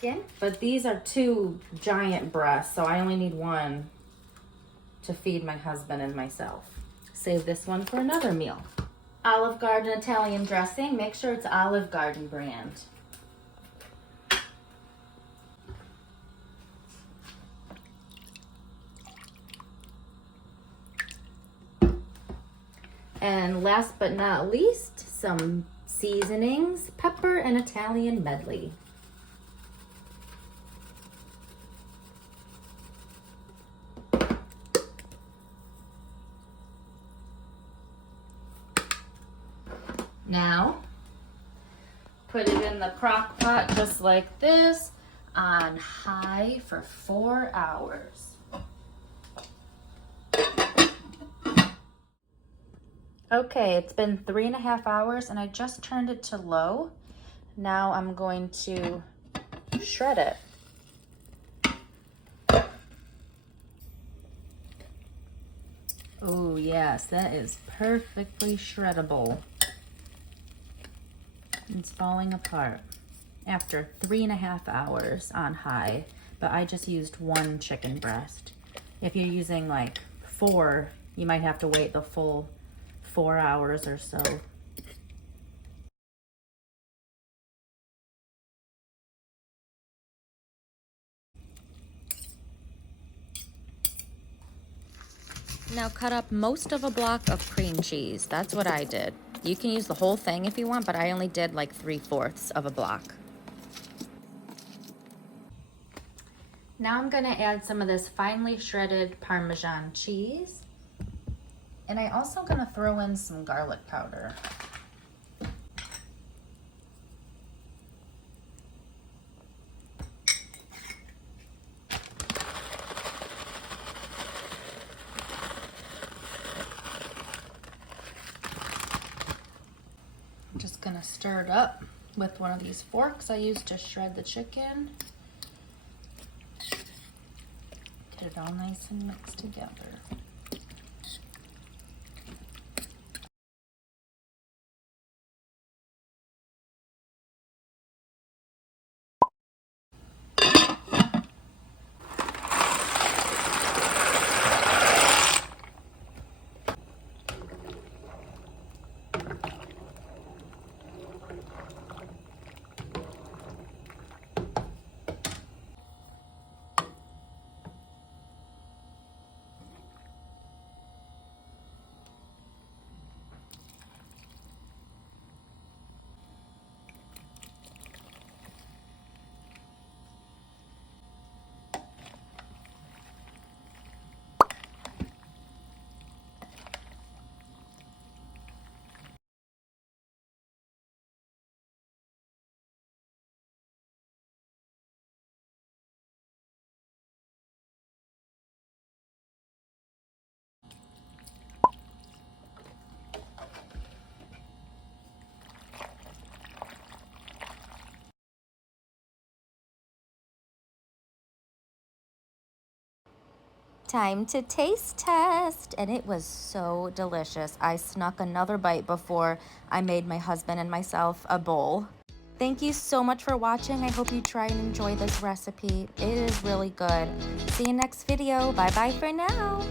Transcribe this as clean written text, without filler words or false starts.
chicken, but these are 2 giant breasts, so I only need 1 to feed my husband and myself. Save this one for another meal. Olive Garden Italian dressing. Make sure it's Olive Garden brand. And last but not least, some seasonings, pepper and Italian medley. Now, put it in the crock pot just like this on high for 4 hours. Okay, it's been 3.5 hours and I just turned it to low. Now I'm going to shred it. Oh yes, that is perfectly shreddable. It's falling apart after 3.5 hours on high, but I just used 1 chicken breast. If you're using like 4, you might have to wait the full 4 hours or so. Now cut up most of a block of cream cheese. That's what I did. You can use the whole thing if you want, but I only did like 3/4 of a block. Now I'm gonna add some of this finely shredded Parmesan cheese. And I'm also gonna throw in some garlic powder. I'm just gonna stir it up with one of these forks I used to shred the chicken. Get it all nice and mixed together. Time to taste test, and it was so delicious. I snuck another bite before I made my husband and myself a bowl. Thank you so much for watching. I hope you try and enjoy this recipe. It is really good. See you next video. Bye bye for now.